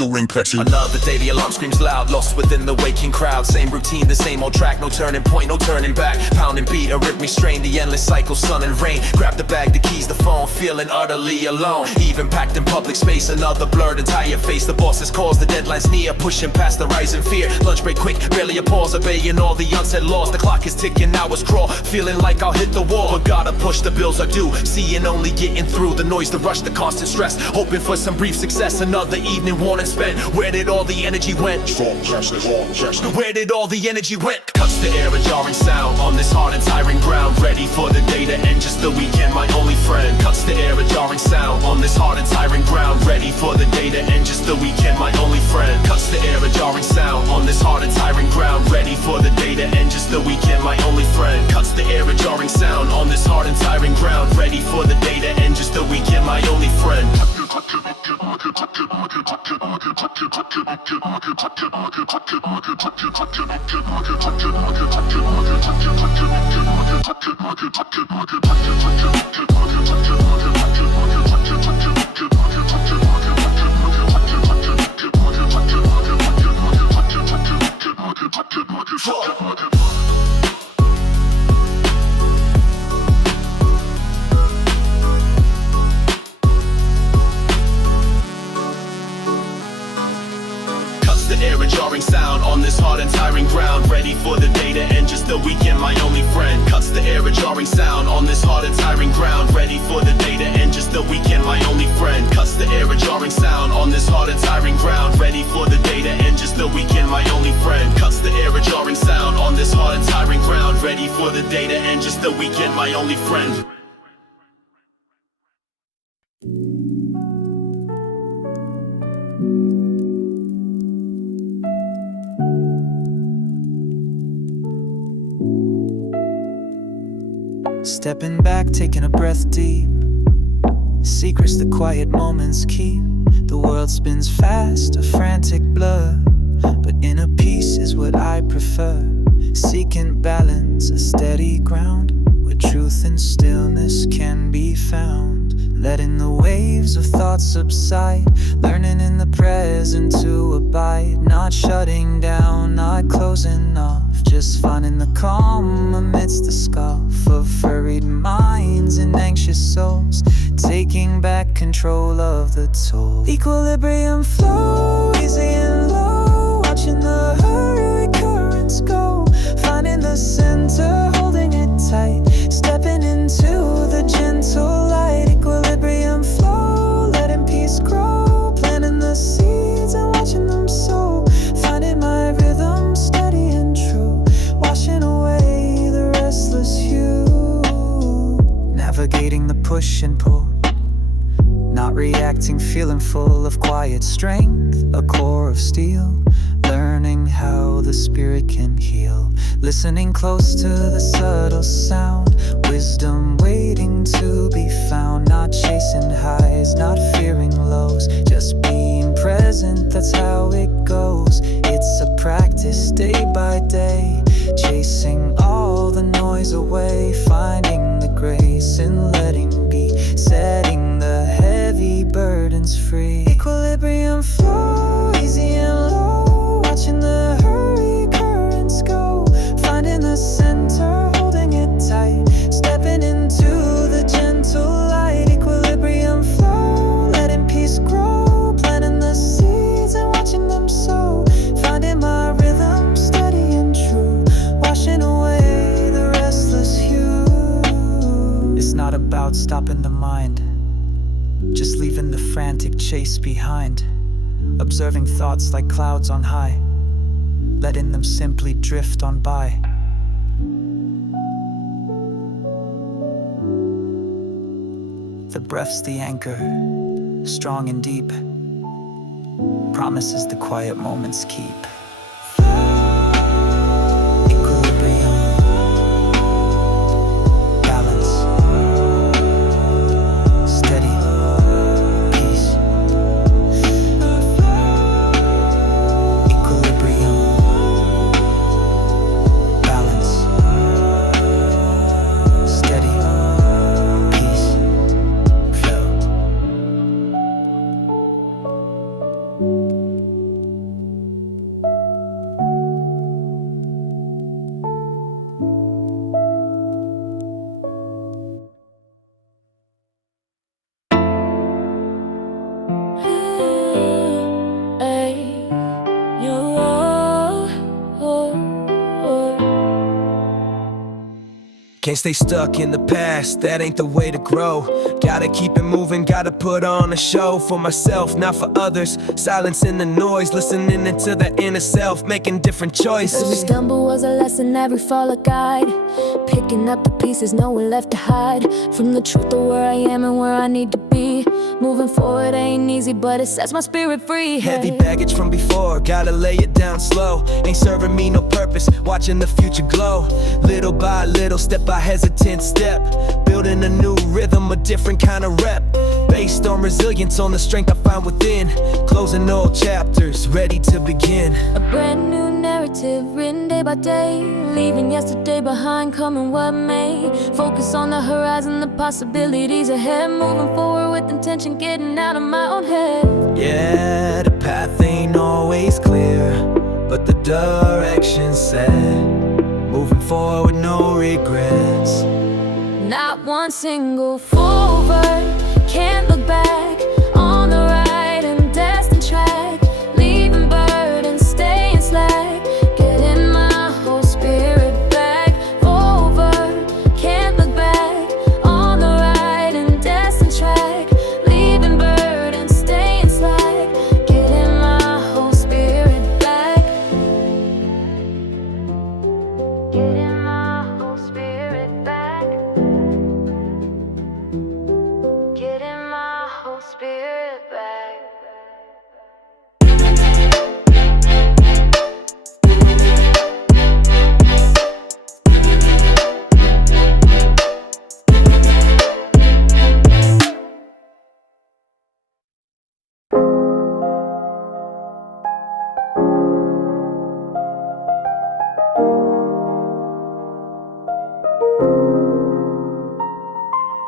still ring plexing. Another day, the alarm screams loud, lost within the waking crowd. Same routine, the same old track, no turning point, no turning back. Pounding beat, a rhythm strain, the endless cycle, sun and rain. Grab the bag, the keys, the phone, feeling utterly alone. Even packed in public space, another blurred entire face. The boss's calls, the deadline's near, pushing past the rising fear. Lunch break quick, barely a pause, obeying all the unsaid laws. The clock is ticking, hours crawl, feeling like I'll hit the wall. But gotta push, the bills are due, seeing only getting through. The noise, the rush, the constant stress, hoping for some brief success. Another evening worn and spent, where did all the energy went? Where did all the energy went? Cuts the air, a jarring sound on this hard and tiring ground. Ready for the day to end, just the weekend, my only friend. Cuts the air, a jarring sound on this hard and tiring ground. Ready for the day to end, just the weekend, my only friend. Cuts the air, a jarring sound on this hard and tiring ground. Ready for the day to end, just the weekend, my only friend. Cuts the air, a jarring sound on this hard and tiring ground. Ready for the day to end, just the weekend, my only friend. Air, a jarring sound on this hard and tiring ground. Ready for the day to end, just the weekend, my only friend. Cuts the air, a jarring sound on this hard and tiring ground. Ready for the day to end, just the weekend, my only friend. Cuts the air, a jarring sound on this hard and tiring ground. Ready for the day to end, just the weekend, my only friend. Cuts the air, a jarring sound on this hard and tiring ground. Ready for the day to end, just the weekend, my only friend. Stepping back, taking a breath deep. Secrets the quiet moments keep. The world spins fast, a frantic blur, but inner peace is what I prefer. Seeking balance, a steady ground, where truth and stillness can be found. Letting the waves of thought subside, learning in the present to abide. Not shutting down, not closing off, just finding the calm amidst the scoff of hurried minds and anxious souls. Taking back control of the toll. Equilibrium flow, easy and low, watching the hurry currents go. Finding the center, holding it tight, stepping into the gentle light. Equilibrium flow, letting peace grow, planting the seeds and watching them sow. Finding my rhythm steady and true, washing away the restless hue. Navigating the push and pull, not reacting, feeling full of quiet strength. A core of steel, learning how the spirit can heal. Listening close to the subtle sound, wisdom waiting to be found. Not chasing highs, not fearing lows, just being present, that's how it goes. It's a practice day by day, chasing all the noise away. Finding the grace in letting be, setting the heavy burdens free. Equilibrium flow, easy and low, watching the hurry currents go. Finding the center, holding it tight, stepping into the gentle light. Equilibrium flow, letting peace grow, planting the seeds and watching them sow. Finding my rhythm steady and true, washing away the restless hue. It's not about stopping the mind, just leaving the frantic chase behind. Observing thoughts like clouds on high, letting them simply drift on by. The breath's the anchor, strong and deep. Promises the quiet moments keep. Can't stay stuck in the past, that ain't the way to grow. Gotta keep it moving, gotta put on a show for myself, not for others. Silencing the noise, listening into the inner self, making different choices. Every stumble was a lesson, every fall a guide. Picking up the pieces, nowhere left to hide. From the truth of where I am and where I need to be. Moving forward ain't easy, but it sets my spirit free. Heavy baggage from before, gotta lay it down slow. Ain't serving me no purpose, watching the future glow. Little by little, step by hesitant step. Building a new rhythm, a different kind of rep. Based on resilience, on the strength I find within. Closing old chapters, ready to begin. A brand new narrative, written day by day. Leaving yesterday behind, coming what may. Focus on the horizon, the possibilities ahead. Moving forward with intention, getting out of my own head. Yeah, the path ain't always clear, but the direction's set. Moving forward, no regrets. Not one single forward, can't look back. On the right and destined track. Leaving burdens, staying slack. Getting my whole spirit back. Forward, can't look back. On the right and destined track. Leaving burdens, staying slack. Getting my whole spirit back. Getting my whole spirit back. Getting my whole spirit back.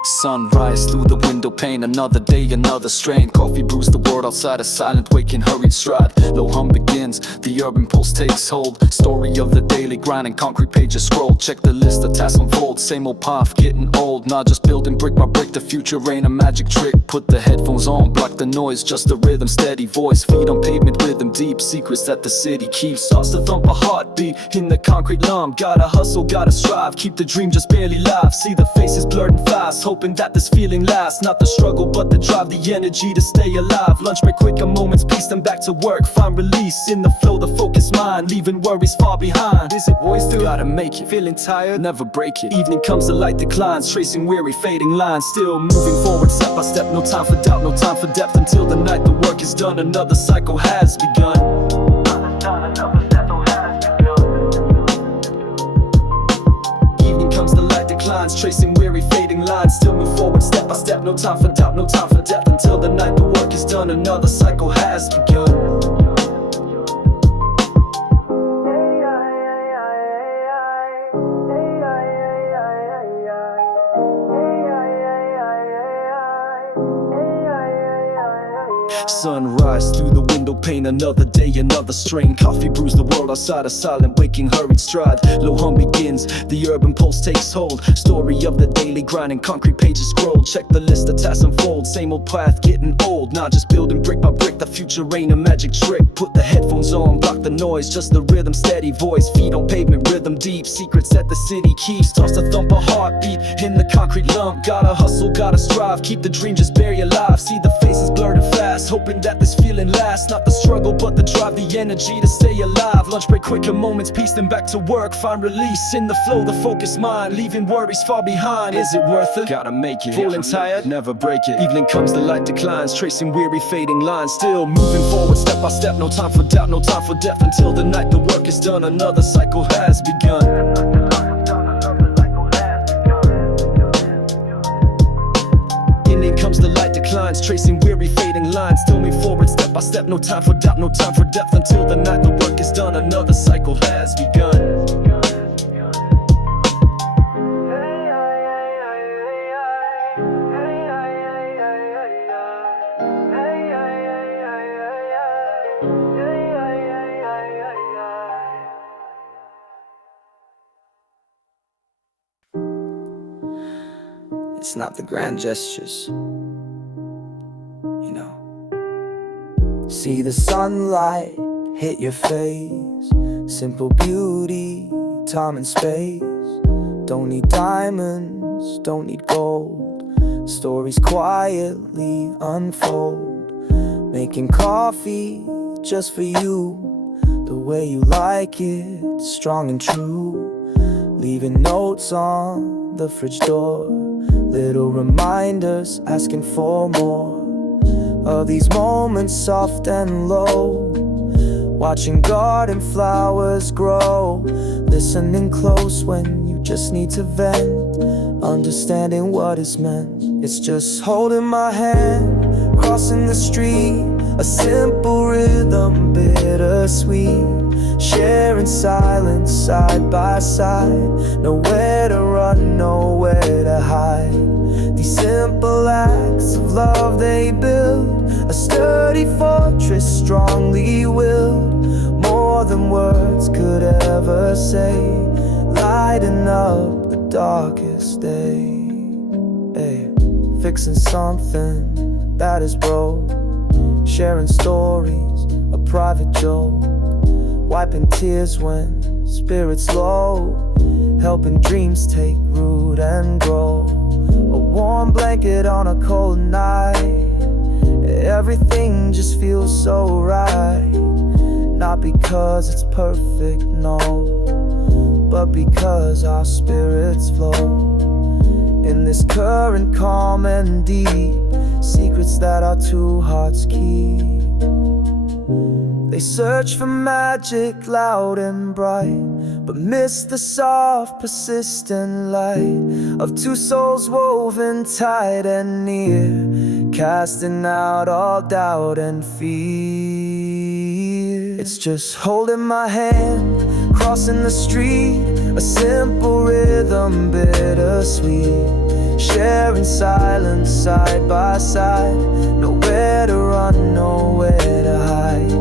Sunrise through the window pane, another day, another strain. Coffee brews the world outside, a silent waking, hurried stride. Low hum begins, the urban pulse takes hold. Story of the daily grind and concrete pages scroll. Check the list, the task unfolds, same old path, getting old. Not just building brick by brick, the future ain't a magic trick. Put the headphones on, block the noise, just the rhythm, steady voice. Feet on pavement, rhythm deep, secrets that the city keeps. Starts to thump a heartbeat in the concrete lump. Gotta hustle, gotta strive, keep the dream just barely live. See the faces blurred and fast, hoping that this feeling lasts. Not the struggle, but the drive, the energy to stay alive. Lunch break quick, a moment's peace, then back to work. Find release in the flow, the focused mind, leaving worries far behind. Is it boys still gotta make it? Feeling tired? Never break it. Evening comes, the light declines, tracing weary, fading lines. Still moving forward, step by step, no time for doubt, no time for depth. Until the night the work is done, another cycle has begun. Evening comes, the light declines, tracing weary, fading lines. Still move forward, step by step, no time for doubt, no time for depth. Until the night the work is done, another cycle has begun. Sunrise through the window pane, another day, another strain. Coffee brews the world outside, a silent waking, hurried stride. Low hum begins, the urban pulse takes hold. Story of the daily grind and concrete pages scroll. Check the list, the tasks unfold, same old path, getting old. Not just building brick by brick, the future ain't a magic trick. Put the headphones on, block the noise, just the rhythm, steady voice. Feet on pavement, rhythm deep, secrets that the city keeps. Starts to thump a heartbeat in the concrete lump. Gotta hustle, gotta strive, keep the dream just buried alive. See the faces blurred and fast, hoping that this feeling lasts. Not the struggle, but the drive, the energy to stay alive. Lunch break quick, a moment's peace, then back to work. Find release in the flow, the focused mind, leaving worries far behind. Is it worth it? Gotta make it. Full and tired? Never break it. Evening comes, the light declines, tracing weary, fading lines. Still moving forward, step by step, no time for doubt, no time for depth. Until the night the work is done, another cycle has begun. Evening comes, the light declines, tracing weary, fading lines. Still move forward, step by step, no time for doubt, no time for depth. Until the night the work is done, another cycle has begun. It's not the grand gestures, you know. See the sunlight hit your face, simple beauty, time and space. Don't need diamonds, don't need gold. Stories quietly unfold. Making coffee just for you, the way you like it, strong and true. Leaving notes on the fridge door, little reminders asking for more of these moments soft and low. Watching garden flowers grow, listening close when you just need to vent, understanding what is meant. It's just holding my hand, crossing the street, a simple rhythm, bittersweet. Sharing silence side by side, nowhere to run, nowhere to hide. These simple acts of love, they build a sturdy fortress, strongly willed, more than words could ever say, lighting up the darkest day. Hey, fixing something that is broke, sharing stories, a private joke, wiping tears when spirits low, helping dreams take root and grow. A warm blanket on a cold night, everything just feels so right. Not because it's perfect, no, but because our spirits flow. In this current calm and deep, secrets that our two hearts keep. They search for magic loud and bright, but miss the soft, persistent light of two souls woven tight and near, casting out all doubt and fear. It's just holding my hand, crossing the street, a simple rhythm, bittersweet. Sharing silence side by side, nowhere to run, nowhere to hide.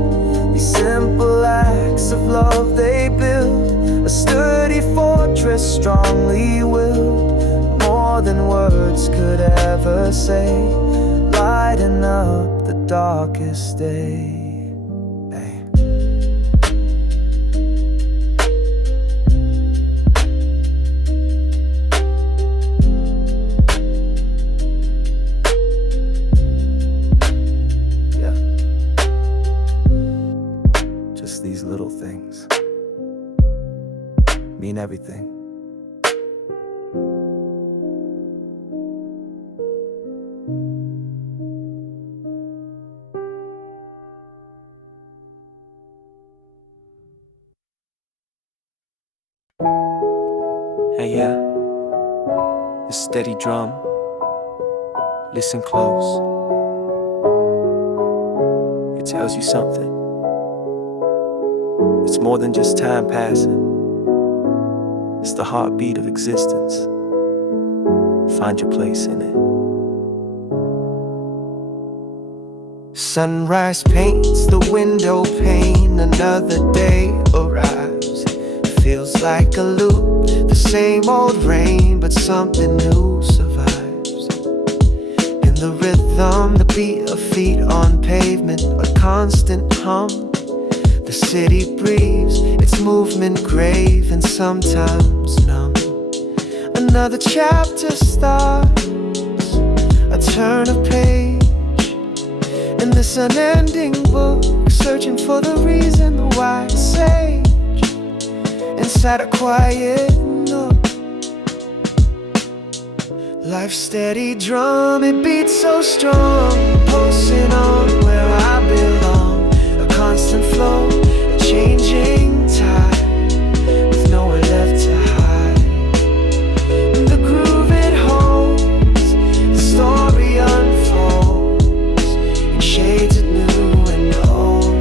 These simple acts of love, they build a sturdy fortress, strongly willed, more than words could ever say, lighting up the darkest day. Hey. Yeah. Just these little things mean everything. Hey, yeah, the steady drum. Listen close. It tells you something. It's more than just time passing. It's the heartbeat of existence. Find your place in it. Sunrise paints the window pane. Another day arrives. Feels like a loop, the same old rain, but something new survives. In the rhythm, the beat of feet on pavement, a constant hum. The city breathes, its movement grave and sometimes numb. Another chapter starts, a turn of page in this unending book, searching for the reason why it's sage inside a quiet nook. Life's steady drum, it beats so strong, pulsing on where I belong. A constant flow, a changing tide, with nowhere left to hide. The groove it holds, the story unfolds in shades of new and old.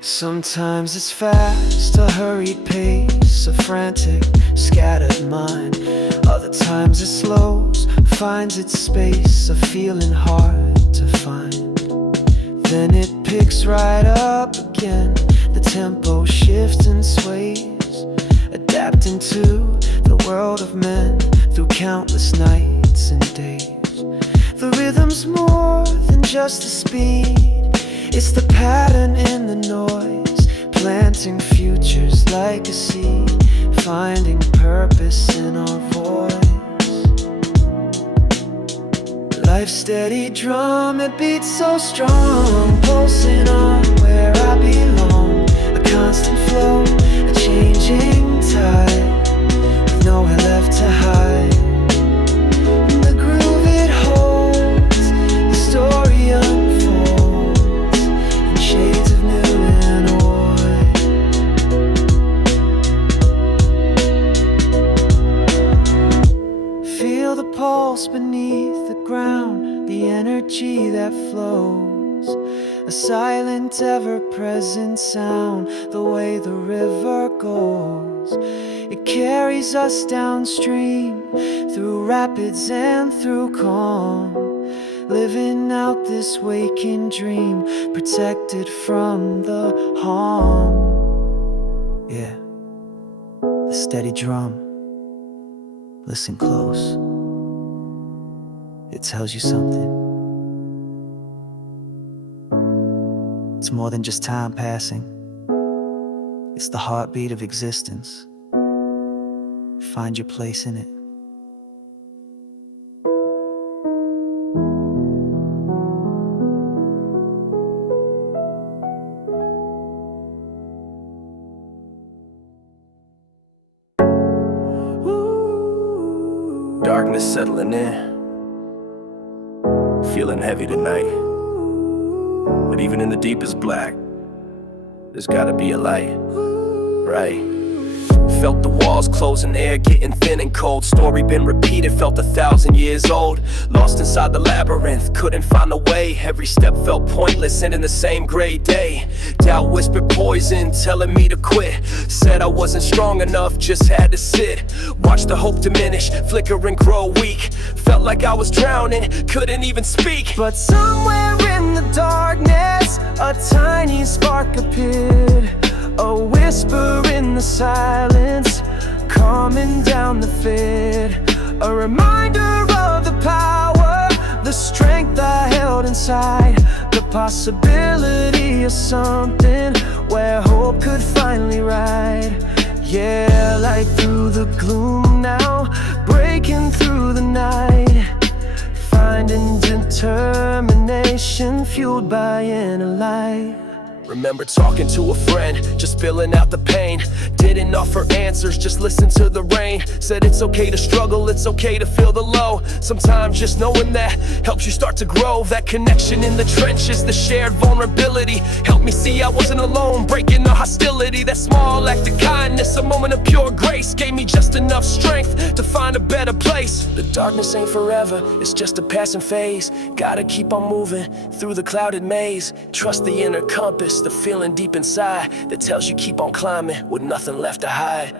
Sometimes it's fast, a hurried pace, a frantic, scattered mind. Other times it slows, finds its space, a feeling hard to find. Then it picks right up again, the tempo shifts and sways, adapting to the world of men through countless nights and days. The rhythm's more than just the speed, it's the pattern in the noise, planted planting futures like a seed, finding purpose in our voice. Life's steady drum, it beats so strong, pulsing on where I belong. A constant flow, a changing tide, with nowhere left to hide. The groove it holds, the story unfolds in shades of new and old. Feel the pulse beneath the ground, the energy that flows, a silent, ever-present sound, the way the river goes. It carries us downstream, through rapids and through calm, living out this waking dream, protected from the harm. Yeah, the steady drum, listen close. It tells you something. It's more than just time passing. It's the heartbeat of existence. Find your place in it. Darkness settling in, feeling heavy tonight. But even in the deepest black, there's gotta be a light, right? Felt the walls closing, air getting thin and cold. Story been repeated, felt 1,000 years old. Lost inside the labyrinth, couldn't find a way. Every step felt pointless, ending the same gray day. Doubt whispered poison, telling me to quit. Said I wasn't strong enough, just had to sit. Watched the hope diminish, flicker and grow weak. Felt like I was drowning, couldn't even speak. But somewhere in the darkness, a tiny spark appeared. A whisper in the silence, calming down the fear. A reminder of the power, the strength I held inside. The possibility of something where hope could finally ride. Yeah, light through the gloom now, breaking through the night. Finding determination, fueled by inner light. Remember talking to a friend, just spilling out the pain. Didn't offer answers, just listen to the rain. Said it's okay to struggle, it's okay to feel the low. Sometimes just knowing that helps you start to grow. That connection in the trenches, the shared vulnerability, helped me see I wasn't alone, breaking the hostility. That small act of kindness, a moment of pure grace, gave me just enough strength to find a better place. The darkness ain't forever, it's just a passing phase. Gotta keep on moving through the clouded maze. Trust the inner compass, the feeling deep inside that tells you keep on climbing with nothing left to hide.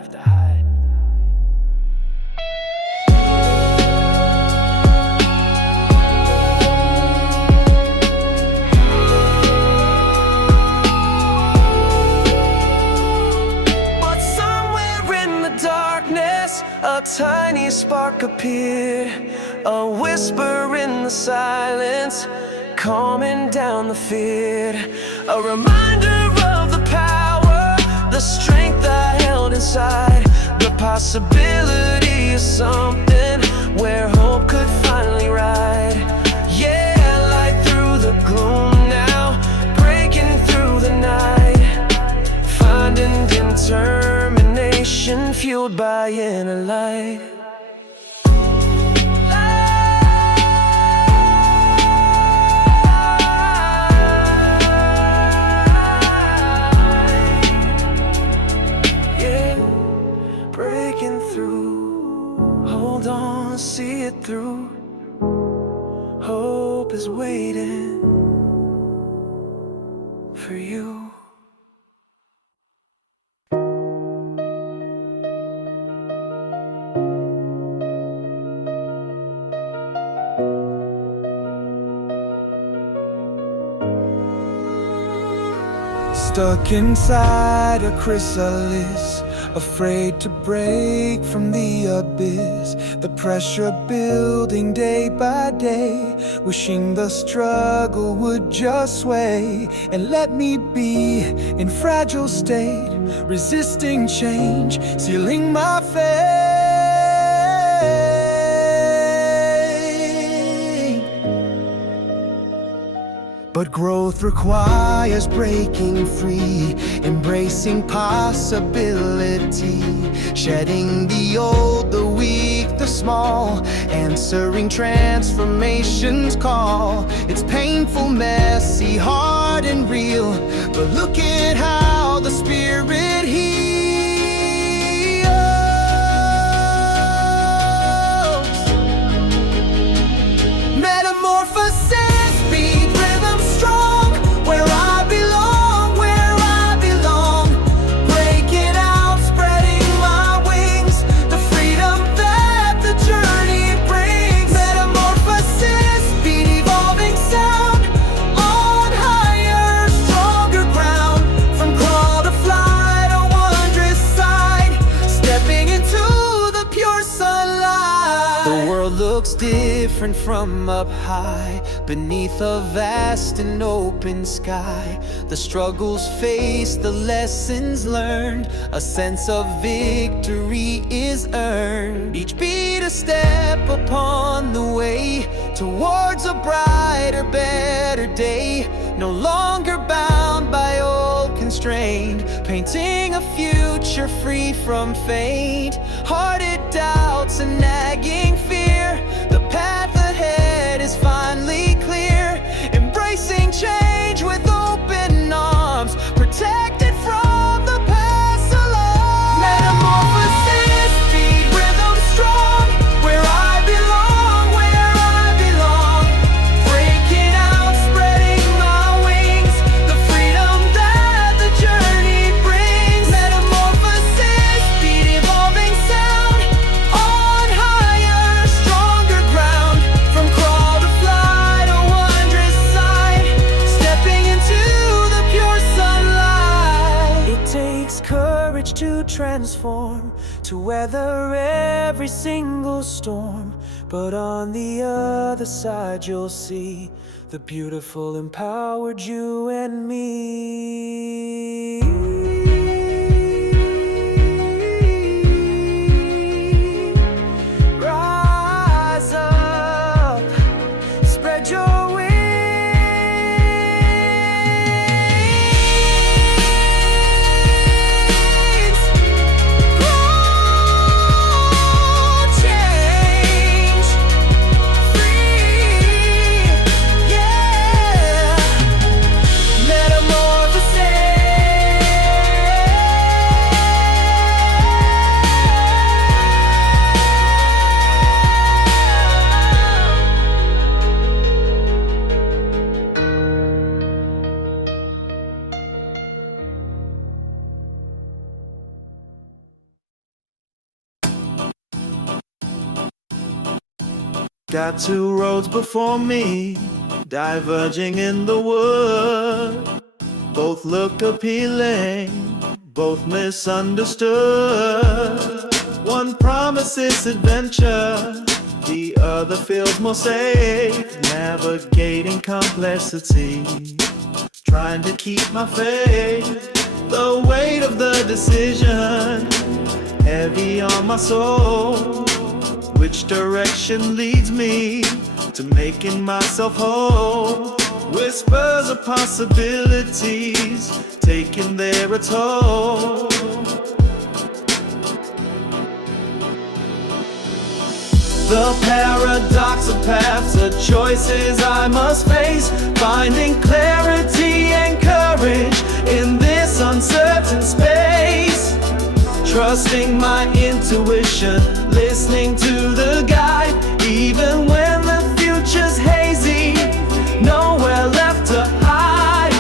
But somewhere in the darkness, a tiny spark appeared. A whisper in the silence, calming down the fear. A reminder of the power, the strength I held inside. The possibility of something where hope could finally ride. Yeah, light through the gloom now, breaking through the night. Finding determination, fueled by inner light. Hold on, see it through. Hope is waiting for you. Stuck inside a chrysalis, afraid to break from the abyss, the pressure building day by day, wishing the struggle would just sway and let me be in fragile state, resisting change, sealing my fate. But growth requires breaking free, embracing possibility, shedding the old, the weak, the small, answering transformation's call. It's painful, messy, hard and real, but look at how the spirit heals. Metamorphosis. Looks different from up high, beneath a vast and open sky. The struggles faced, the lessons learned, a sense of victory is earned. Each beat a step upon the way towards a brighter, better day. No longer bound by old constraint, painting a future free from faint-hearted doubts and nagging fear. The path ahead is finally clear, embracing change with open arms, protected from the past alarm. Metamorphosis, beat rhythm strong, where I belong, where I belong. Breaking out, spreading my wings, the freedom that the journey brings. Metamorphosis, beat evolving sound, on higher, stronger ground. From crawl to fly to wondrous sight, stepping into the pure sunlight. It takes courage to transform, to weather every single storm. But on the other side you'll see the beautiful, empowered you and me. Rise up, spread your wings. Grow, change, free, yeah. Got two roads before me, diverging in the wood. Both look appealing, both misunderstood. One promises adventure, the other feels more safe. Navigating complexity, trying to keep my faith. The weight of the decision, heavy on my soul. Which direction leads me to making myself whole? Whispers of possibilities, taking their toll. The paradox of paths, the choices I must face. Finding clarity and courage in this uncertain space. Trusting my intuition, listening to the guide. Even when the future's hazy, nowhere left to hide.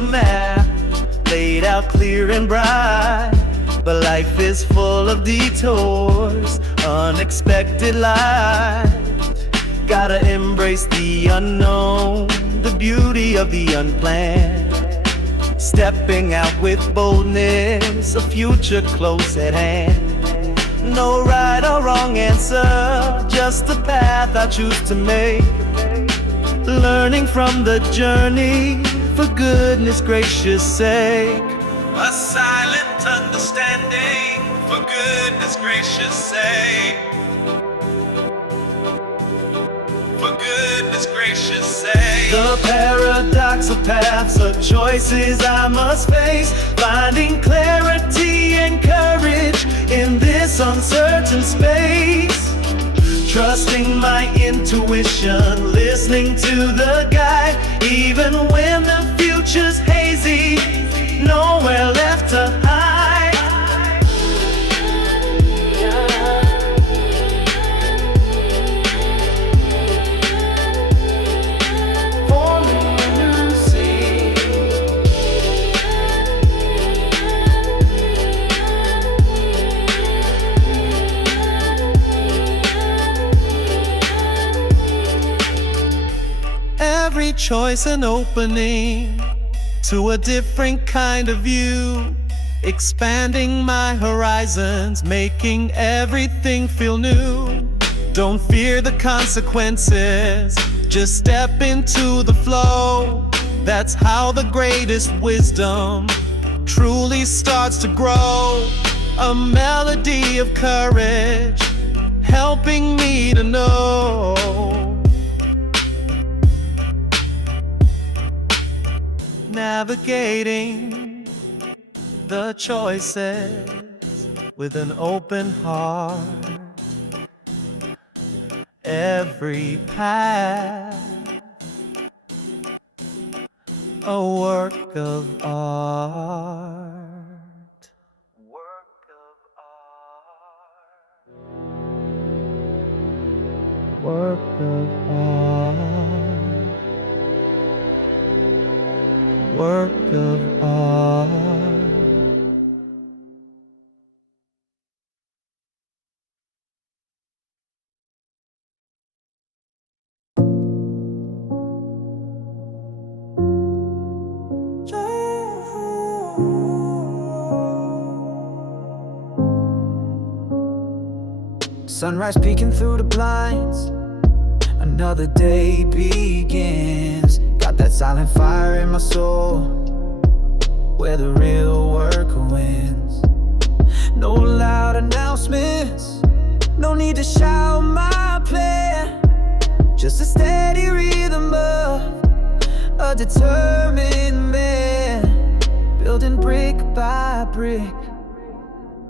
roadmap laid out clear and bright. But life is full of detours, unexpected light. Gotta embrace the unknown, the beauty of the unplanned. Stepping out with boldness, a future close at hand. No right or wrong answer, just the path I choose to make. Learning from the journey, for goodness gracious sake. A silent understanding, for goodness gracious sake. For goodness gracious sake. The paradox of paths, of choices I must face. Finding clarity and courage in this uncertain space. Trusting my intuition, listening to the guide. Even when the future's hazy, nowhere left to hide. Forming a new scene. Every choice an opening to a different kind of view, expanding my horizons, making everything feel new. Don't fear the consequences, just step into the flow. That's how the greatest wisdom truly starts to grow. A melody of courage, helping me to know. Navigating the choices with an open heart. Every path a work of art. Work of art. Work of art. Work of art. Sunrise peeking through the blinds, another day begins. Got that silent fire in my soul, where the real work wins. No loud announcements, no need to shout my plan. Just a steady rhythm of a determined man, building brick by brick,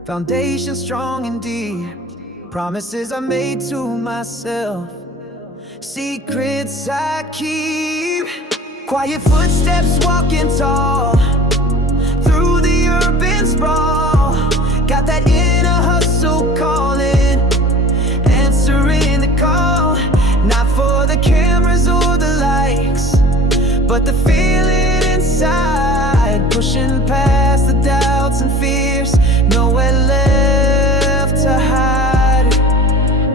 foundation strong and deep. Promises I made to myself, secrets I keep. Quiet footsteps walking tall through the urban sprawl. Got that inner hustle calling, answering the call. Not for the cameras or the likes, but the feeling inside. Pushing past the doubts and fears, nowhere left to hide.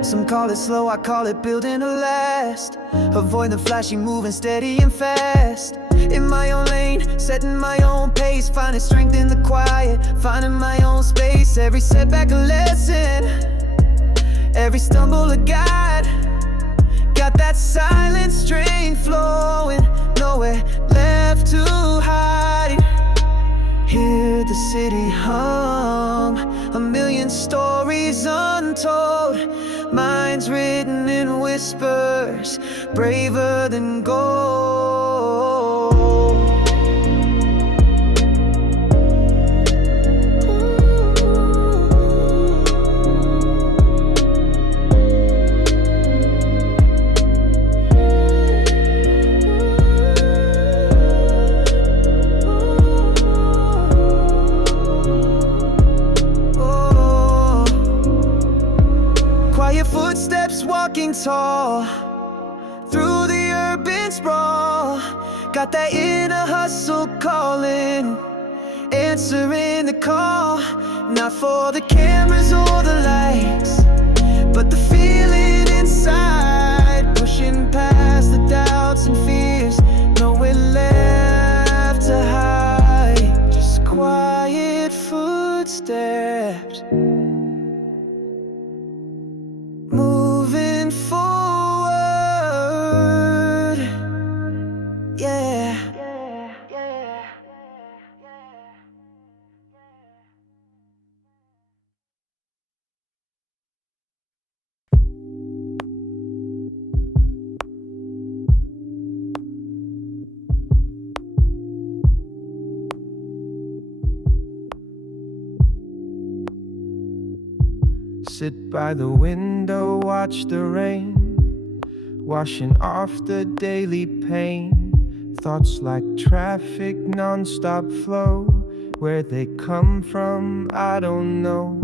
Some call it slow, I call it building to last. Avoid the flashy, moving steady and fast. In my own lane, setting my own pace. Finding strength in the quiet, finding my own space. Every setback a lesson, every stumble a guide. Got that silent strength flowing, nowhere left to hide. Hear the city hum, a million stories untold. Minds written in whispers, braver than gold. Footsteps walking tall through the urban sprawl. Got that inner hustle calling, answering the call. Not for the cameras or the lights, but the feeling inside, pushing past the doubts and fears. Nowhere left to hide, just quiet footsteps moving forward. Yeah. Sit by the window, watch the rain, washing off the daily pain. Thoughts like traffic, non-stop flow. Where they come from, I don't know.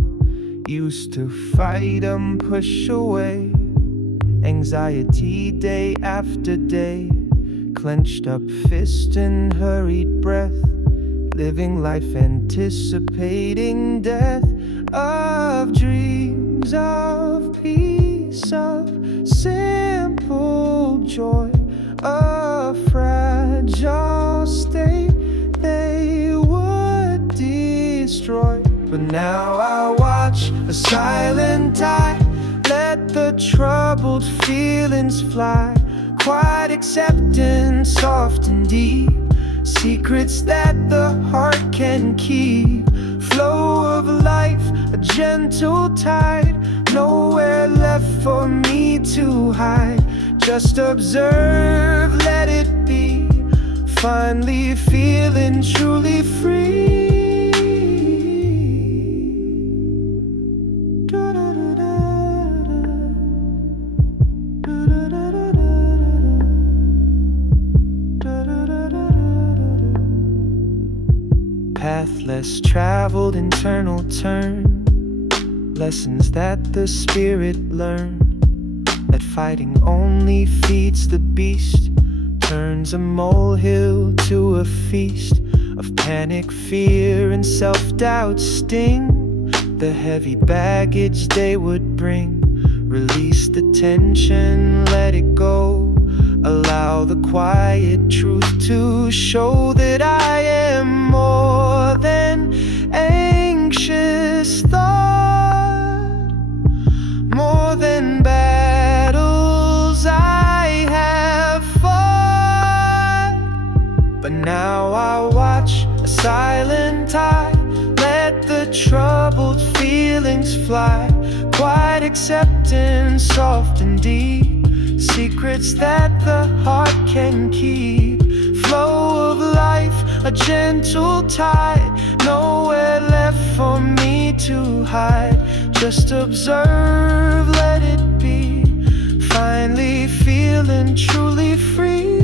Used to fight 'em, push away anxiety day after day. Clenched up fist and hurried breath, living life anticipating death. Of dreams of peace, of simple joy, a fragile state they would destroy. But now I watch a silent tide, let the troubled feelings fly. Quiet acceptance, soft and deep, secrets that the heart can keep. Flow of life, a gentle tide, nowhere left for me to hide. Just observe, let it be, finally feeling truly free. Path less traveled, internal turn, lessons that the spirit learned. That fighting only feeds the beast, turns a molehill to a feast of panic, fear, and self-doubt sting. The heavy baggage they would bring, release the tension, let it go. Allow the quiet truth to show that I am more than anxious thought, more than battles I have fought. But now I watch a silent tide, let the troubled feelings fly. Quiet acceptance, soft and deep, secrets that the heart can keep. Flow of life, a gentle tide, nowhere left for me to hide. Just observe, let it be, finally feeling truly free.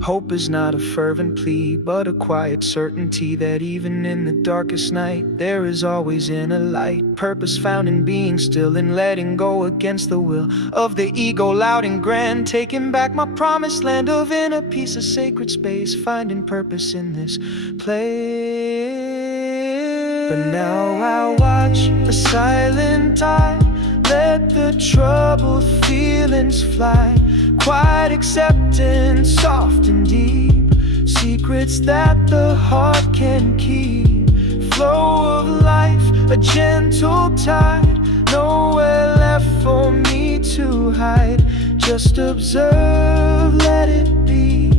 Hope is not a fervent plea, but a quiet certainty that even in the darkest night, there is always inner light. Purpose found in being still and letting go against the will of the ego, loud and grand. Taking back my promised land of inner peace, a sacred space, finding purpose in this place. But now I watch a silent tide, let the troubled feelings fly. Quiet acceptance, soft and deep, secrets that the heart can keep. Flow of life, a gentle tide, nowhere left for me to hide. Just observe, let it be,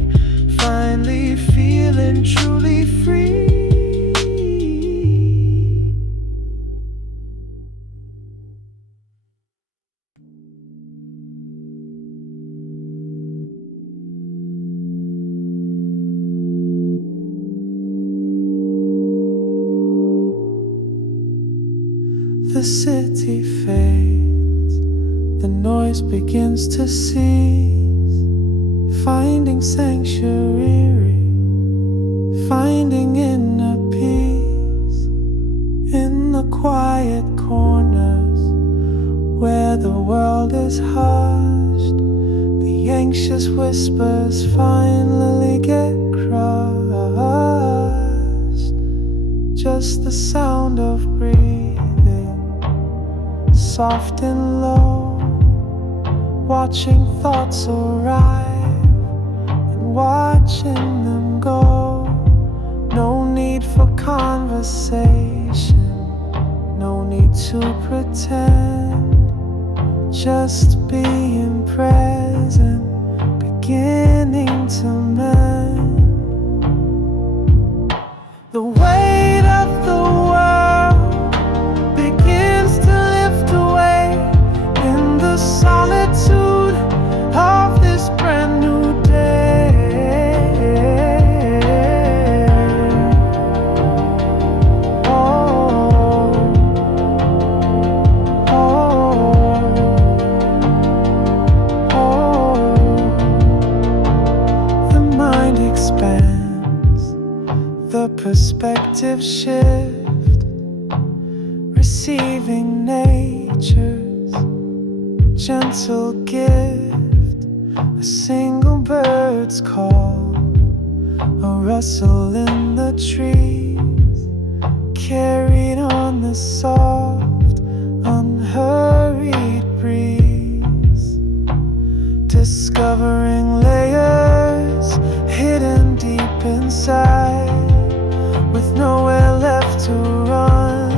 finally feeling truly free. The city fades, the noise begins to cease. finding sanctuary, finding inner peace in the quiet corners where the world is hushed. The anxious whispers finally get crushed. Just the sound of breathing, soft and low, watching thoughts arrive and watching them go. No need for conversation, no need to pretend, just being present, beginning to mend. The weight of the world begins to lift away in the solitude of this brand new day. Oh, oh, oh. The mind expands, the perspective shift, receiving nature's gentle gift. A single bird's call, a rustle in the trees, carried on the soft, unhurried breeze. Discovering layers hidden deep inside, with nowhere left to run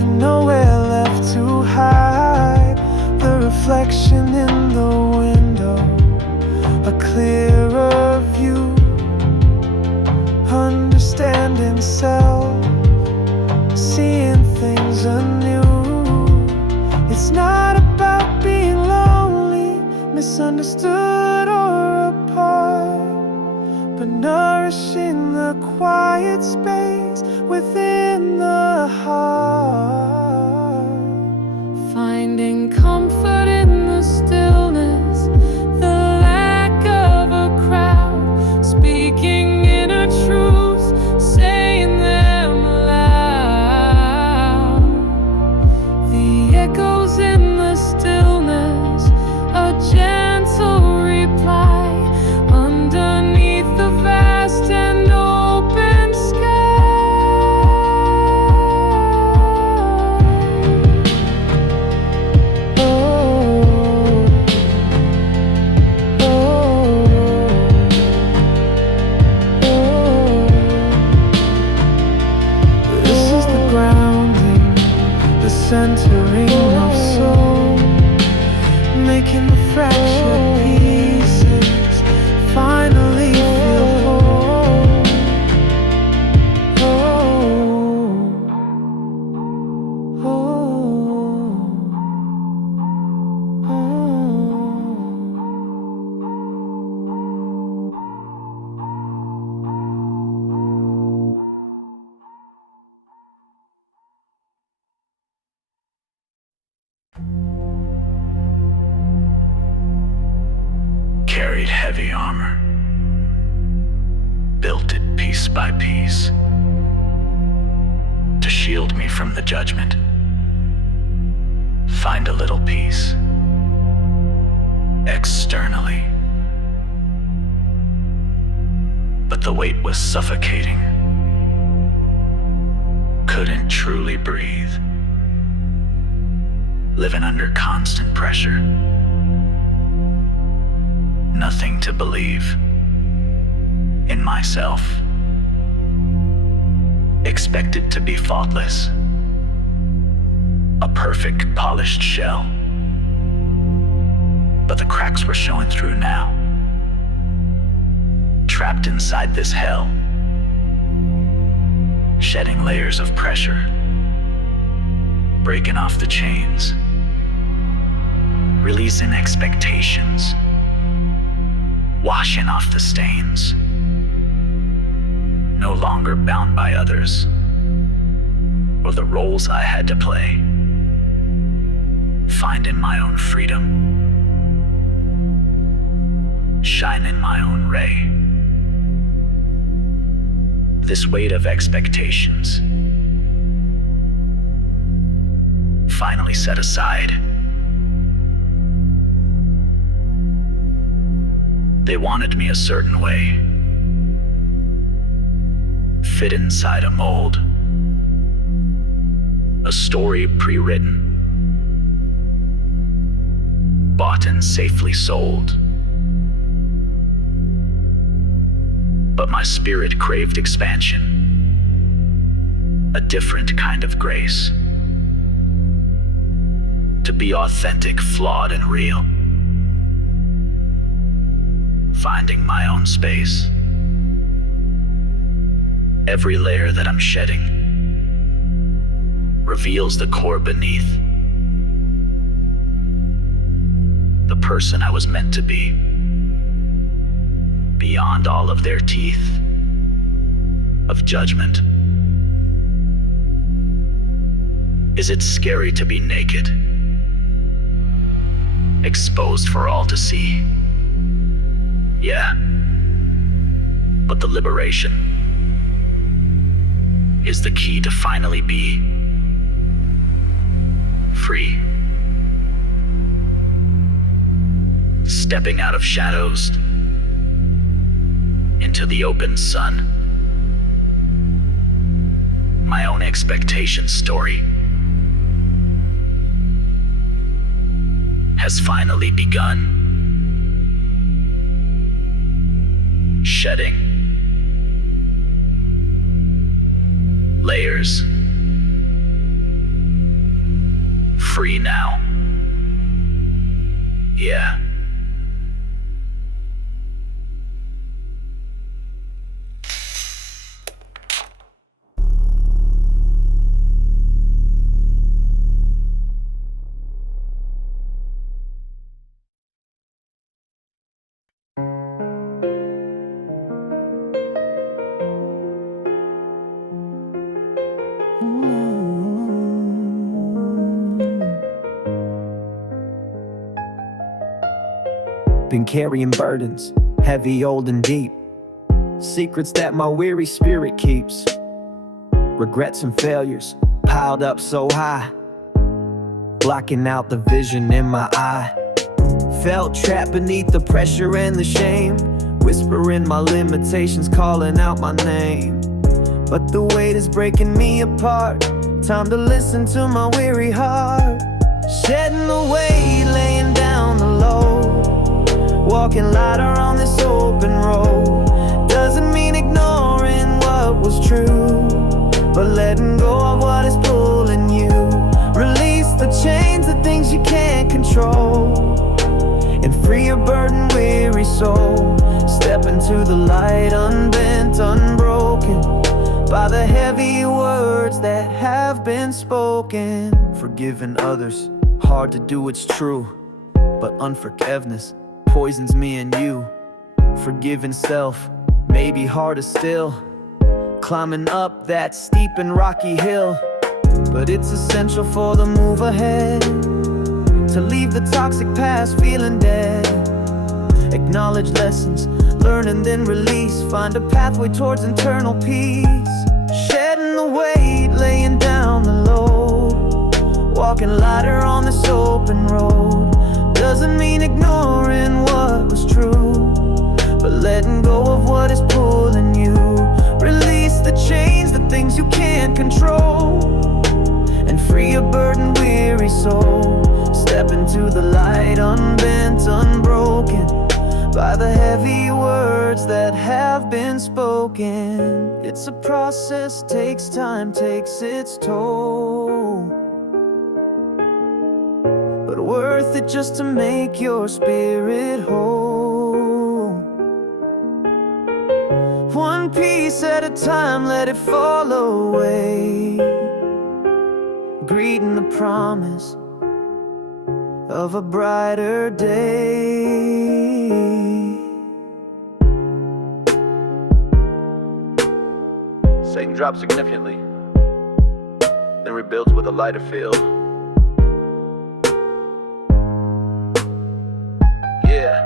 and nowhere left to hide. The reflection in the window, a clearer view, understanding self, seeing things anew. It's not about being lonely, misunderstood or apart, but nourishing the quiet space within the heart. Finding comfort in the stillness, the lack of a crowd, speaking inner truths, saying them aloud. The echoes in the stillness, a gentle reply underneath the vast and open sky. Oh, oh, oh. This is the grounding, the centering of soul, making the fractured pieces finally feel whole. Oh, oh, oh. Carried heavy armor, built it piece by piece to shield me from the judgment. Find a little peace externally, but the weight was suffocating. Couldn't truly breathe, living under constant pressure. Nothing to believe in myself. Expected to be faultless, a perfect polished shell. But the cracks were showing through now. Trapped inside this hell, shedding layers of pressure, breaking off the chains, releasing expectations, washing off the stains. No longer bound by others or the roles I had to play. Finding my own freedom. shine in my own ray. This weight of expectations finally set aside. They wanted me a certain way, fit inside a mold, a story pre-written, bought and safely sold. But my spirit craved expansion, a different kind of grace. To be authentic, flawed, and real. Finding my own space. Every layer that I'm shedding reveals the core beneath. The person I was meant to be. Beyond all of their teeth of judgment. Is it scary to be naked? Exposed for all to see? Yeah. But the liberation is the key to finally be free. Stepping out of shadows into the open sun. My own expectation story has finally begun. Shedding layers. Free now. Yeah. Been carrying burdens, heavy, old, and deep. Secrets that my weary spirit keeps. Regrets and failures piled up so high, blocking out the vision in my eye. Felt trapped beneath the pressure and the shame, whispering my limitations, calling out my name. But the weight is breaking me apart. Time to listen to my weary heart. Shedding the weight, laying down the load. Walking lighter on this open road. Doesn't mean ignoring what was true, but letting go of what is pulling you. Release the chains, the things you can't control, and free your burdened, weary soul. Step into the light, unbent, unbroken by the heavy words that have been spoken. Forgiving others, hard to do, it's true, but unforgiveness poisons me and you. Forgiving self may be harder still, climbing up that steep and rocky hill. But it's essential for the move ahead, to leave the toxic past feeling dead. Acknowledge lessons, learn and then release. Find a pathway towards internal peace. Shedding the weight, laying down the load. Walking lighter on this open road. Doesn't mean ignoring what was true, but letting go of what is pulling you. Release the chains, the things you can't control, and free a burdened, weary soul. Step into the light, unbent, unbroken by the heavy words that have been spoken. It's a process, takes time, takes its toll, but worth it just to make your spirit whole. One piece at a time, let it fall away, greeting the promise of a brighter day. Satan drops significantly, then rebuilds with a lighter feel. Yeah.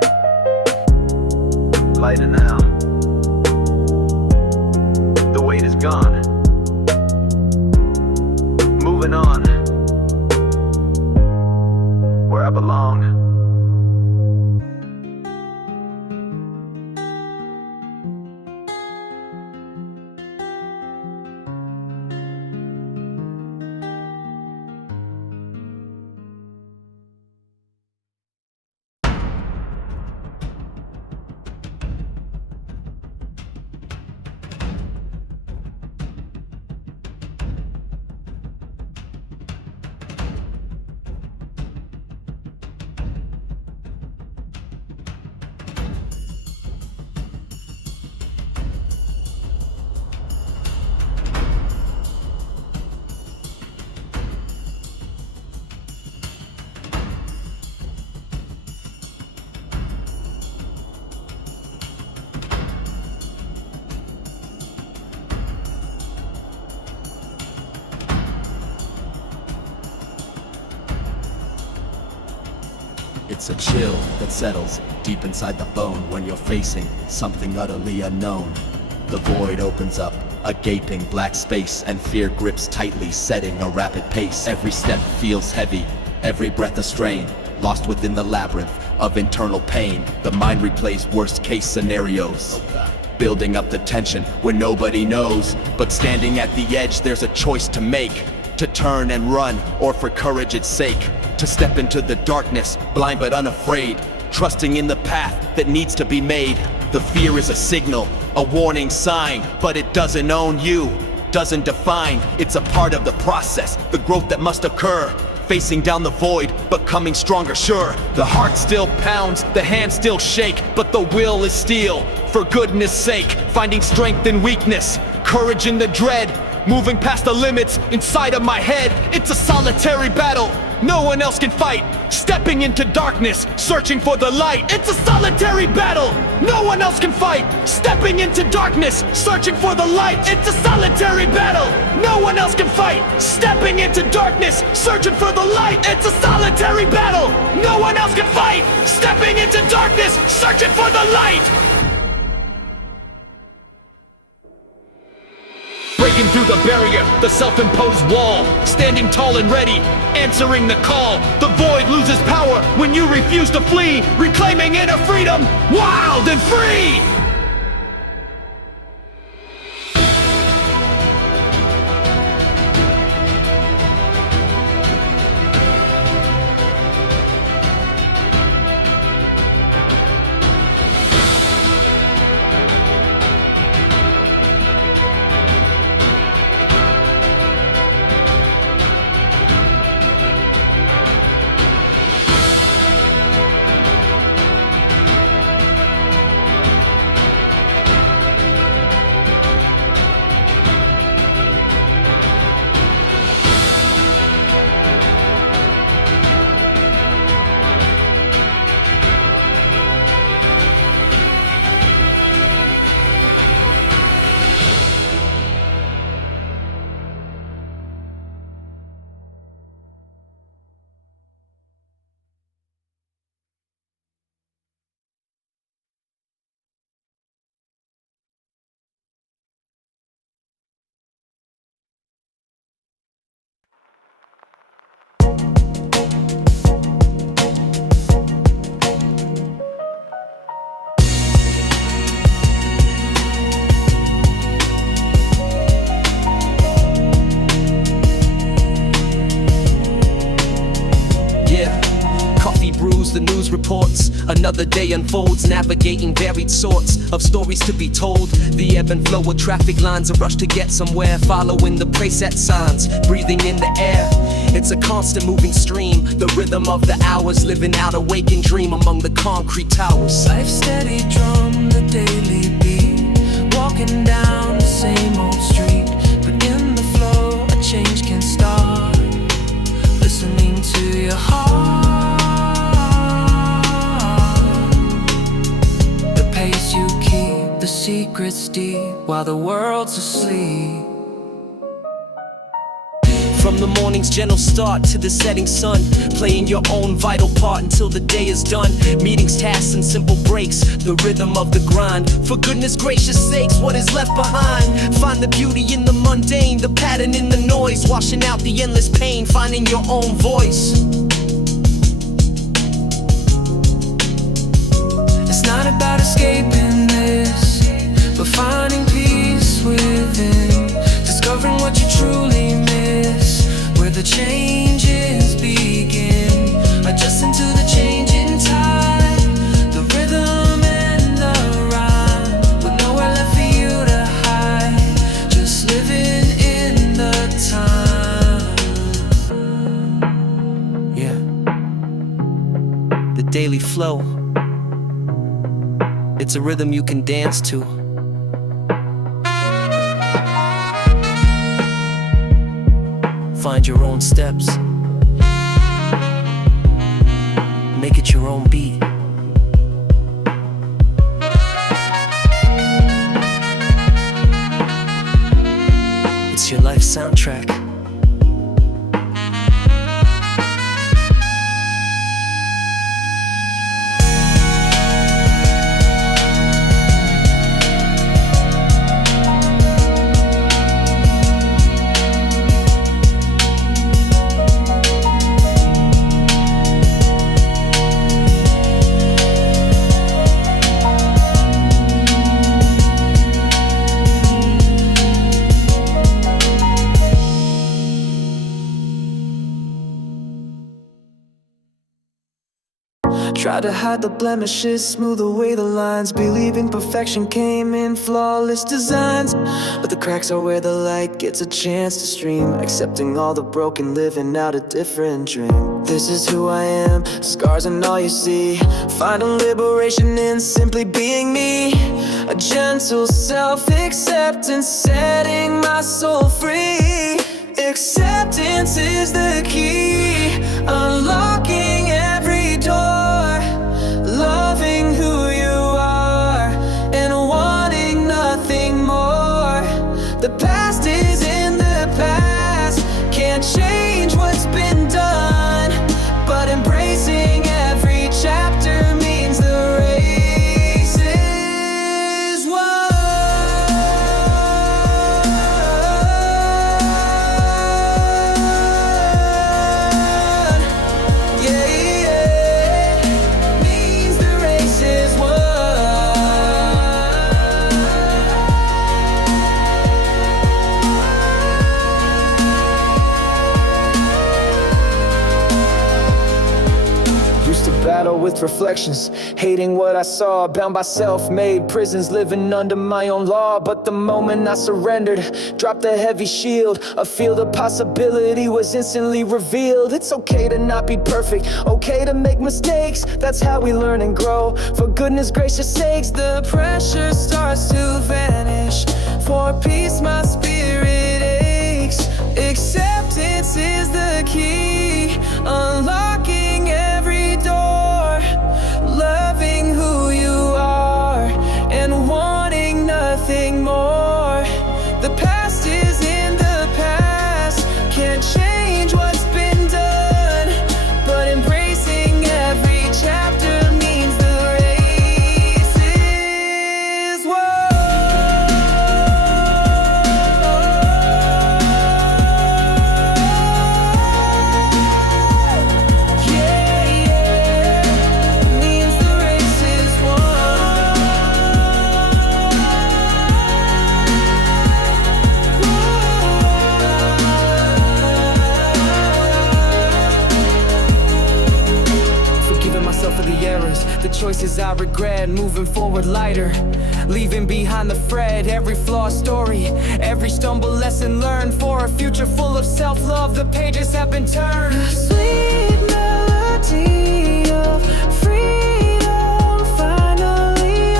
lighter now. The weight is gone. Moving on, where I belong. It's a chill that settles deep inside the bone when you're facing something utterly unknown. The void opens up, a gaping black space, and fear grips tightly, setting a rapid pace. Every step feels heavy, every breath a strain, lost within the labyrinth of internal pain. The mind replays worst case scenarios, building up the tension where nobody knows. But standing at the edge, there's a choice to make, to turn and run, or for courage its sake, to step into the darkness, blind but unafraid, trusting in the path that needs to be made. The fear is a signal, a warning sign, but it doesn't own you, doesn't define. It's a part of the process, the growth that must occur. Facing down the void, but coming stronger, sure. The heart still pounds, the hands still shake, but the will is steel. For goodness sake, finding strength in weakness, courage in the dread, moving past the limits inside of my head. It's a solitary battle, no one else can fight. Stepping into darkness, searching for the light. It's a solitary battle, no one else can fight. Stepping into darkness, searching for the light. It's a solitary battle, no one else can fight. Stepping into darkness, searching for the light. It's a solitary battle, no one else can fight. Stepping into darkness, searching for the light. Breaking through the barrier, the self-imposed wall, standing tall and ready, answering the call. The void loses power when you refuse to flee, reclaiming inner freedom, wild and free. The news reports, another day unfolds, navigating varied sorts of stories to be told. The ebb and flow of traffic lines, a rush to get somewhere, following the preset signs, breathing in the air. It's a constant moving stream, the rhythm of the hours, living out a waking dream among the concrete towers. Life's steady drum, the daily beat, walking down the same old street, but in the flow a change can start, listening to your heart. You keep the secrets deep while the world's asleep. From From the morning's gentle start to the setting sun, playing your own vital part until the day is done. Meetings, tasks, and simple breaks, the rhythm of the grind. For goodness gracious sakes, what is left behind? Find the beauty in the mundane, the pattern in the noise, washing out the endless pain, finding your own voice. It's not about escaping this, but finding peace within. Discovering what you truly miss, where the changes begin. Adjusting to the changing tide, the rhythm and the rhyme, with nowhere left for you to hide. Just living in the time. Yeah. The daily flow. It's a rhythm you can dance to. Find your own steps. Make it your own beat. It's your life soundtrack. Try to hide the blemishes, smooth away the lines, believing perfection came in flawless designs. But the cracks are where the light gets a chance to stream, accepting all the broken, living out a different dream. This is who I am, scars and all you see. Finding liberation in simply being me. A gentle self-acceptance, setting my soul free. Acceptance is the key, unlocking every door. Loving who you are and wanting nothing more. The past is in the past, can't change what's been done, but embracing every chapter means the race is won. Yeah, yeah, means the race is won. Used to battle with reflections, hating what I saw, bound by self-made prisons, living under my own law. But the moment I surrendered, dropped the heavy shield, a field of possibility was instantly revealed. It's okay to not be perfect, okay to make mistakes, that's how we learn and grow. For goodness gracious sakes, the pressure starts to vanish. For peace my spirit aches. Acceptance is the key, unlocking every door. Loving who you are and wanting nothing more. The past is in the past, can't change what's been done, but embracing every chapter means the race is won. Yeah, yeah, means the race is won. Forgiving myself for the errors, the choices I regret, moving forward lighter, leaving behind the fret. Every flaw story, every stumble lesson learned, for a future full of self-love. The pages have been turned. Sweet melody of freedom finally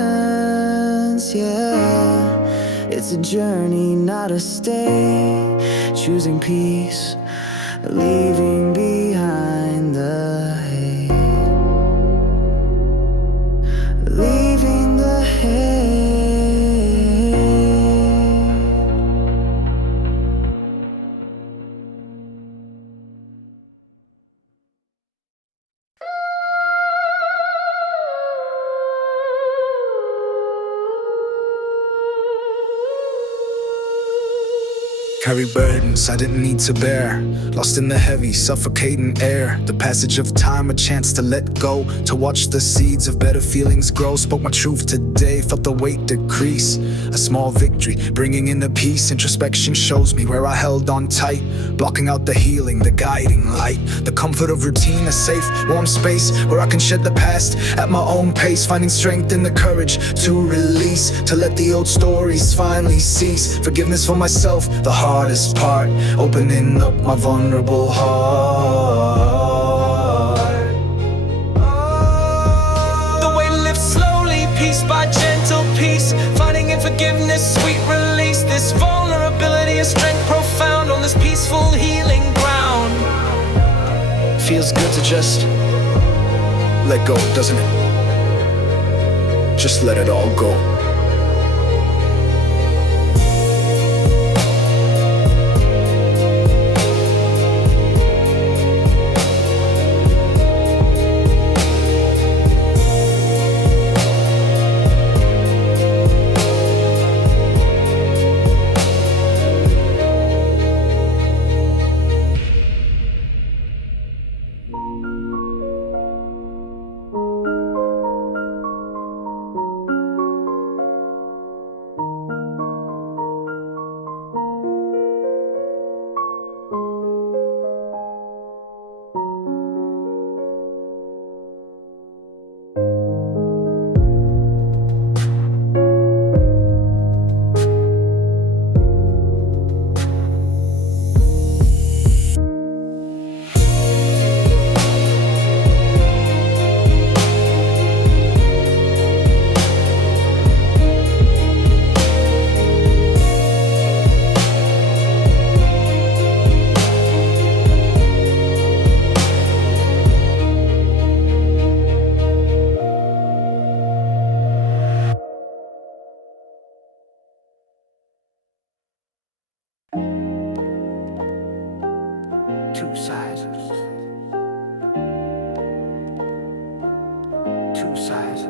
acceptance, yeah. It's a journey, not a stay. Choosing peace, leaving behind the hate. Leaving Carry burdens I didn't need to bear, lost in the heavy, suffocating air. The passage of time, a chance to let go, to watch the seeds of better feelings grow. Spoke my truth today, felt the weight decrease. A small victory, bringing in the peace. Introspection shows me where I held on tight, blocking out the healing, the guiding light. The comfort of routine, a safe, warm space where I can shed the past at my own pace. Finding strength in the courage to release, to let the old stories finally cease. Forgiveness for myself, the hardest part, opening up my vulnerable heart. The weight lifts slowly, piece by gentle piece, finding in forgiveness sweet release. This vulnerability is strength profound on this peaceful healing ground. Feels good to just let go, doesn't it? Just let it all go. Two sides. Two sides.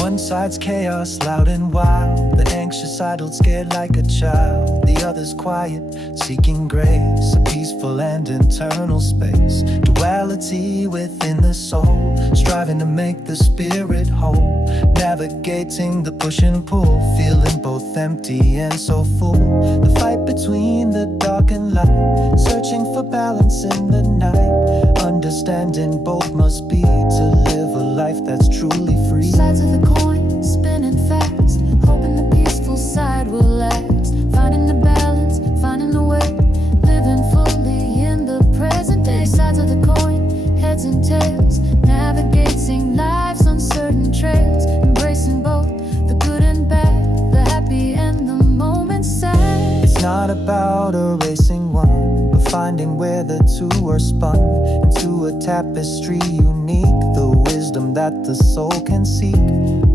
One side's chaos, loud and wild. The anxious idle, scared like a child. The other's quiet, seeking grace, a peaceful and internal space. Duality within the soul, striving to make the spirit whole. Navigating the push and pull, feeling both empty and so full. The fight between the dark and light, searching for balance in the night. Understanding both must be to live a life that's truly free. Sides of the coin, spinning fast, hoping the peaceful side will last. Finding the balance, finding the way, living fully in the present day. Sides of the coin, heads and tails, navigating life's uncertain trails. Embracing both, the good and bad, the happy and the moment sad. It's not about erasing one, but finding where the two are spun into a tapestry unique. The wisdom that the soul can seek,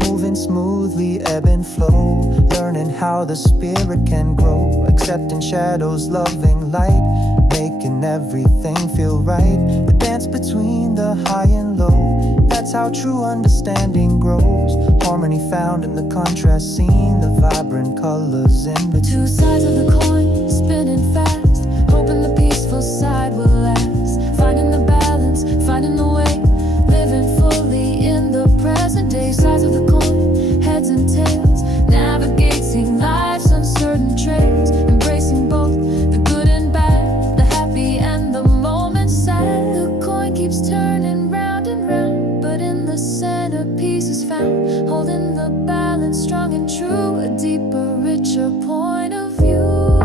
moving smoothly, ebb and flow. Learning how the spirit can grow, accepting shadows, loving light, making everything feel right. The dance between the high and low, that's how true understanding grows. Harmony found in the contrast seen, the vibrant colors in between. Two sides of the coin, spinning fast, hoping the peaceful side will last. Finding the balance, finding the way, living fully in the present day. Sides of the coin, heads and tails, navigating life's uncertain trails. Embracing both, the good and bad, the happy and the moment sad. The coin keeps turning round and round, but in the center peace is found. Holding the balance strong and true, a deeper, richer point of view.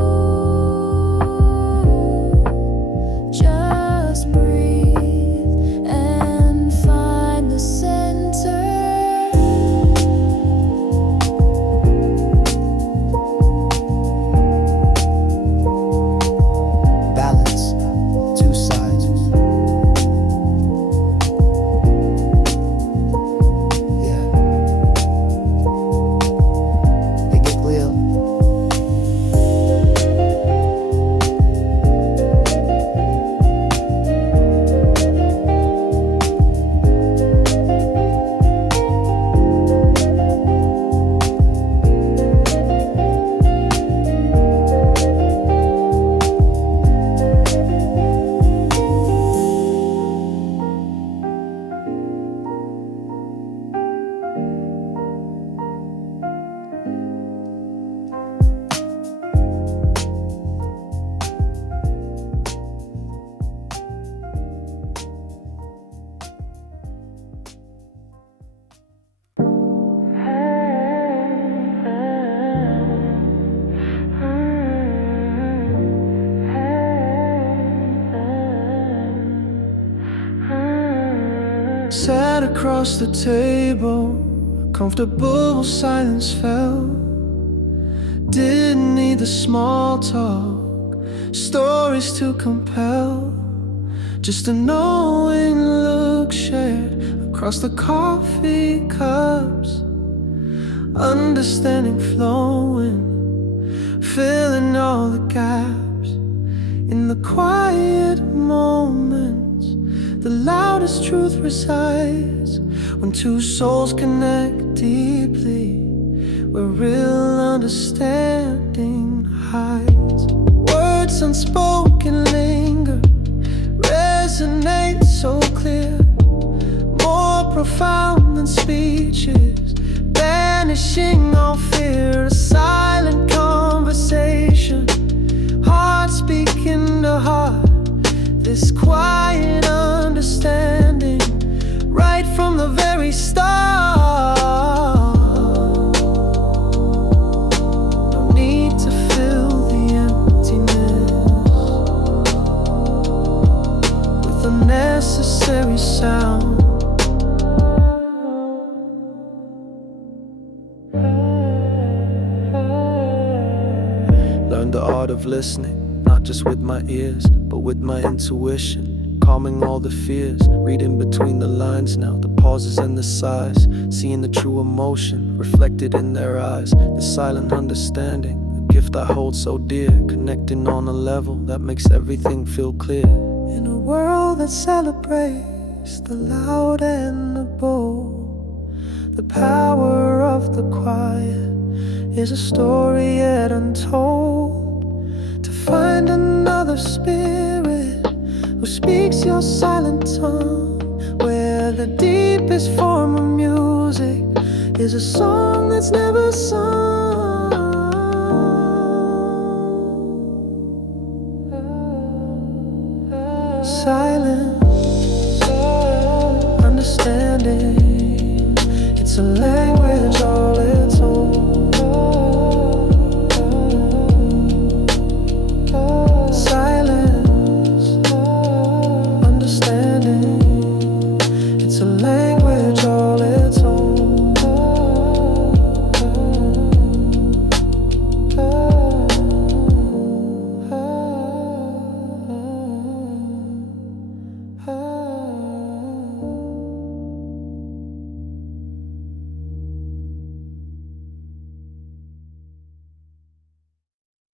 sat across the table, comfortable silence fell. Didn't need the small talk, stories to compel. Just a knowing look shared across the coffee cups. Understanding flowing, filling all the gaps. In the quiet moments, the loudest truth resides. When two souls connect deeply, where real understanding hides. Words unspoken linger, resonate so clear, more profound than speeches, banishing all fear. A silent conversation, heart speaking to heart. This quiet understanding, right from the very start. No need to fill the emptiness with unnecessary sound. Learned the art of listening, not just with my ears, but with my intuition, calming all the fears, reading between the lines now, the pauses and the sighs, seeing the true emotion reflected in their eyes. The silent understanding, a gift I hold so dear, connecting on a level that makes everything feel clear. In a world that celebrates the loud and the bold, the power of the quiet is a story yet untold. To find another spirit who speaks your silent tongue, where the deepest form of music is a song that's never sung. Silence, understanding, it's a language